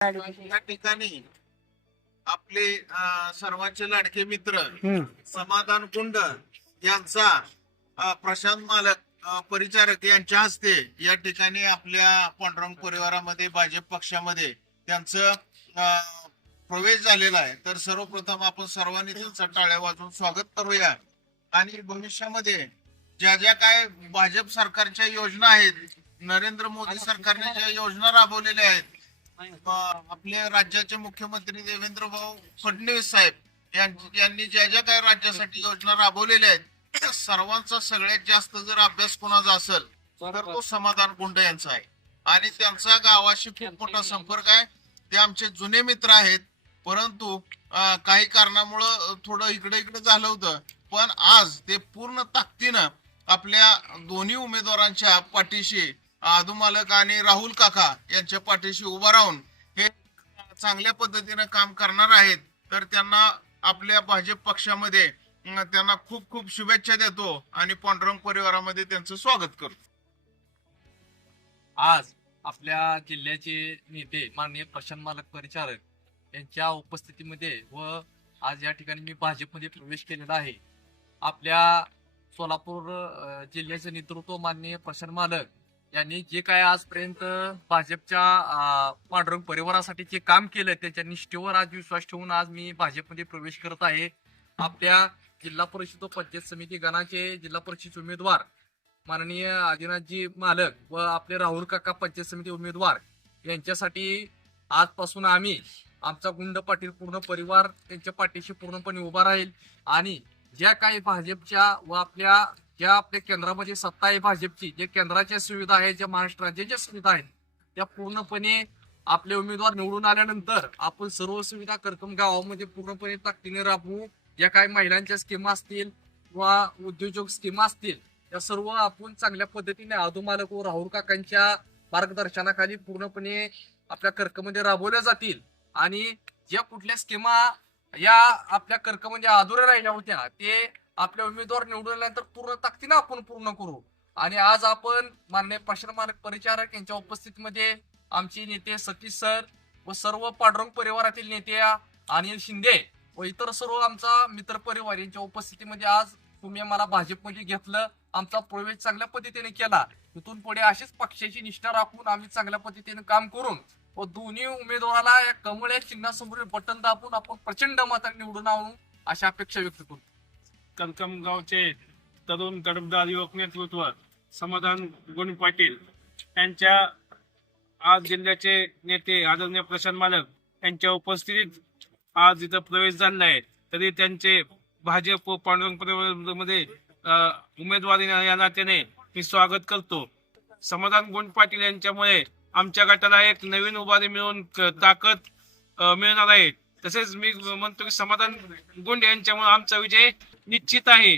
या ठिकाणी आपले सर्वांचे लाडके मित्र समाधान कुंड यांचा प्रशांत मालक परिचारक यांच्या हस्ते या ठिकाणी आपल्या पांडुरंग परिवारामध्ये भाजप पक्षामध्ये त्यांचं प्रवेश झालेला आहे। तर सर्वप्रथम आपण सर्वांनी त्यांचा टाळ्या वाजवून स्वागत करूया आणि भविष्यामध्ये ज्या ज्या काय भाजप सरकारच्या योजना आहेत, नरेंद्र मोदी सरकारने ज्या योजना राबवलेल्या आहेत, आपले राज्याचे मुख्यमंत्री देवेंद्र भाऊ फडणवीस साहेब यांनी ज्या ज्या काही राज्यासाठी योजना राबवलेल्या आहेत त्या सर्वांचा सगळ्यात जास्त जर अभ्यास कोणाचा असेल तर तो समाधान कुंड यांचा आहे आणि त्यांचा गावाशी खूप मोठा संपर्क आहे। ते आमचे जुने मित्र आहेत, परंतु काही कारणामुळं थोडं इकडे इकडे झालं होतं, पण आज ते पूर्ण ताकदीनं आपल्या दोन्ही उमेदवारांच्या पाठीशी आदू मालक आणि राहुल काका यांच्या पाठीशी उभा राहून हे चांगल्या पद्धतीने काम करणार आहेत। तर त्यांना आपल्या भाजप पक्षामध्ये त्यांना खूप खूप शुभेच्छा देतो आणि पांडुरंग परिवारामध्ये त्यांचं स्वागत करतो। आज आपल्या जिल्ह्याचे नेते माननीय प्रशांत मालक परिचारक यांच्या उपस्थितीमध्ये व आज या ठिकाणी मी भाजपमध्ये प्रवेश केलेला आहे। आपल्या सोलापूर जिल्ह्याचे नेतृत्व माननीय प्रशांत मालक यांनी जे काय आजपर्यंत भाजपच्या पांडुरंग परिवारासाठी जे काम केलं त्याच्या निष्ठेवर आज विश्वास ठेवून आज मी भाजपमध्ये प्रवेश करत आहे। आपल्या जिल्हा परिषद व पंचायत समिती गणाचे जिल्हा परिषद उमेदवार माननीय आदिनाथजी मालक व आपले राहुल काका पंचायत समिती उमेदवार यांच्यासाठी आजपासून आम्ही आमचा गुंड पाटील पूर्ण परिवार त्यांच्या पाठीशी पूर्णपणे उभा राहील आणि ज्या काही भाजपच्या व आपल्या केंद्रामध्ये सत्ता आहे भाजपची, जे केंद्राच्या सुविधा आहेत, ज्या महाराष्ट्र राज्याच्या सुविधा आहेत त्या पूर्णपणे आपले उमेदवार निवडून आल्यानंतर आपण सर्व सुविधा करकम गावामध्ये पूर्णपणे ताकदीने राबवू। ज्या काही महिलांच्या स्कीमा असतील व उद्योजक स्कीमा असतील त्या सर्व आपण चांगल्या पद्धतीने आदू मालक व राहुल काकांच्या मार्गदर्शनाखाली पूर्णपणे आपल्या कर्कमध्ये राबवल्या जातील आणि ज्या कुठल्या स्कीमा या आपल्या कर्कमध्ये अधुऱ्या राहिल्या होत्या ते आपल्या उमेदवार निवडून आल्यानंतर पूर्ण ताकदीने आपण पूर्ण करू। आणि आज आपण माननीय प्रशांत मालक परिचारक यांच्या उपस्थितीमध्ये आमचे नेते सतीश सर व सर्व पांडुरंग परिवारातील नेते अनिल शिंदे व इतर सर्व आमचा मित्र परिवार यांच्या उपस्थितीमध्ये आज तुम्ही मला भाजपमध्ये घेतलं, आमचा प्रवेश चांगल्या पद्धतीने केला। इथून पुढे अशीच पक्षाची निष्ठा राखून आम्ही चांगल्या पद्धतीने काम करून व दोन्ही उमेदवाराला या कमळ या चिन्हासमोर बटन दाबून आपण प्रचंड मतांनी निवडून आणू अशी अपेक्षा व्यक्त करतो। कणकम गावचे तरुण तडफदार युवक नेतृत्व समाधान गुण पाटील यांच्या आज जिल्ह्याचे नेते आदरणीय प्रशांत मालक यांच्या उपस्थितीत आज इथं प्रवेश झाला आहे। तरी त्यांचे भाजप व पांडुरंग परिवारामध्ये उमेदवारी या नात्याने मी स्वागत करतो। समाधान गुण पाटील यांच्यामुळे आमच्या गटाला एक नवीन उभारी मिळून ताकद मिळणार आहे। तसेच मी म्हणतो की समाधान गुंड यांच्यामुळे आमचा विजय निश्चित आहे।